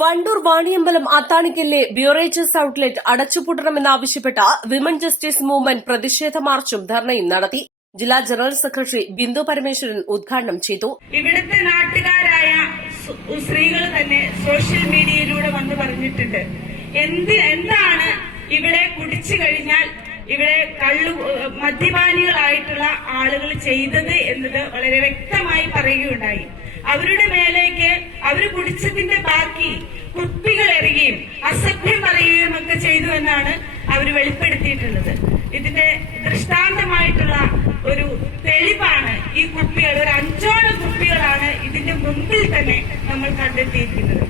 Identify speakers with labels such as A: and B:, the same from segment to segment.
A: Wandoor Vaniyambalam അത്താണിക്കലിലെ beverages outlet അടച്ചുപൂട്ടണമെന്നാവശ്യപ്പെട്ട women justice movement പ്രതിഷേധ മാർച്ചും ധർണയും നടത്തി. ജില്ലാ ജനറൽ സെക്രട്ടറി ബിന്ദു പരമേശ്വരൻ ഉദ്ഘാടനം ചെയ്തു.
B: ഇവിടുത്തെ നാട്ടുകാരായ സ്ത്രീകൾ തന്നെ സോഷ്യൽ മീഡിയയിലൂടെ വന്ന് പറഞ്ഞിട്ടുണ്ട്. എന്ത് എന്താണ് ഇവിടെ കുടിച്ചു കഴിഞ്ഞാൽ ഇവിടെ കള്ളു മദ്യപാനികളായിട്ടുള്ള ആളുകൾ ചെയ്തത് എന്നത് വളരെ വ്യക്തമായി പറയുകയുണ്ടായി. അവരുടെ മേലേക്ക് അവർ കുടിച്ചതിന്റെ ബാക്കി കുപ്പികൾ എറിയുകയും അസഭ്യം പറയുകയും ഒക്കെ ചെയ്തു എന്നാണ് അവർ വെളിപ്പെടുത്തിയിട്ടുള്ളത്. ഇതിന്റെ ദൃഷ്ടാന്തമായിട്ടുള്ള ഒരു തെളിവാണ് ഈ കുപ്പികൾ. ഒരു അഞ്ചോളം കുപ്പികളാണ് ഇതിന്റെ മുമ്പിൽ തന്നെ നമ്മൾ കണ്ടെത്തിയിരിക്കുന്നത്.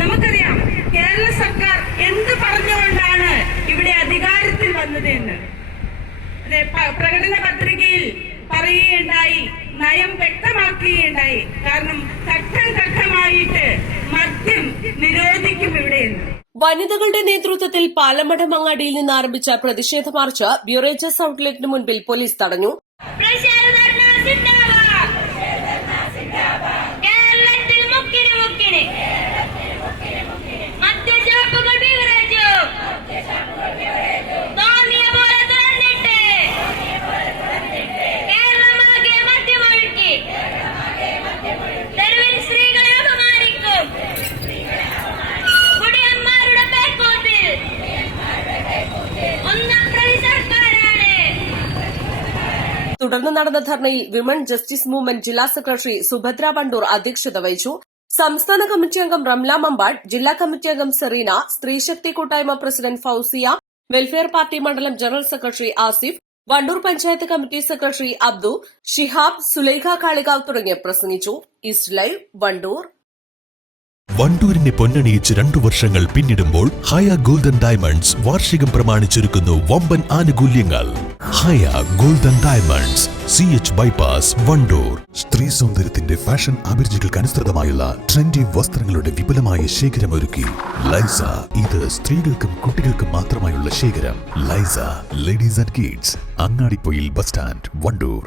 B: നമുക്കറിയാം കേരള സർക്കാർ എന്ത് പറഞ്ഞുകൊണ്ടാണ് ഇവിടെ അധികാരത്തിൽ വന്നത് എന്ന്. പ്രകടന പത്രികയിൽ പറയുകയുണ്ടായി നയം വ്യക്തമാക്കുകയുണ്ടായി. കാരണം ഘട്ടം ഘട്ടമായിട്ട് മദ്യം നിരോധിക്കും ഇവിടെ
A: വനിതകളുടെ നേതൃത്വത്തിൽ പാലമഠം അങ്ങാടിയിൽ നിന്ന് ആരംഭിച്ച പ്രതിഷേധ മാർച്ച് ബ്യൂറേജസ് ഔട്ട്ലെറ്റിന് മുൻപിൽ പോലീസ് തടഞ്ഞു. തുടർന്ന് നടന്ന ധർണയിൽ വിമൺ ജസ്റ്റിസ് മൂവ്മെന്റ് ജില്ലാ സെക്രട്ടറി സുഭദ്ര വണ്ടൂർ അധ്യക്ഷത വഹിച്ചു. സംസ്ഥാന കമ്മിറ്റി അംഗം റംല മമ്പാട് ജില്ലാ കമ്മിറ്റി അംഗം സെറീന സ്ത്രീശക്തി കൂട്ടായ്മ പ്രസിഡന്റ് ഫൌസിയ വെൽഫെയർ പാർട്ടി മണ്ഡലം general secretary Asif Wandoor panchayat committee secretary Abdu Shihab Sulaikha Kalikavu തുടങ്ങിയവർ പ്രസംഗിച്ചു. East live Wandoor.
C: വണ്ടൂരിനെ പൊന്നണിയിച്ച് രണ്ടു വർഷങ്ങൾ പിന്നിടുമ്പോൾ ഹയ ഗോൾഡൻ ഡയമണ്ട്സ് വാർഷികം പ്രമാണിച്ചൊരുക്കുന്നു വമ്പൻ ആനുകൂല്യങ്ങൾ. Haya golden diamonds C H bypass Wandoor. സ്ത്രീ സൗന്ദര്യത്തിന്റെ ഫാഷൻ അഭിരുചികൾക്ക് അനുസൃതമായുള്ള ട്രെൻഡി വസ്ത്രങ്ങളുടെ വിപുലമായ ശേഖരം ഒരുക്കി. ലൈസ ഇത് സ്ത്രീകൾക്കും കുട്ടികൾക്കും മാത്രമായുള്ള ശേഖരം. Laisa ladies and kids Angadippoyil bus stand Wandoor.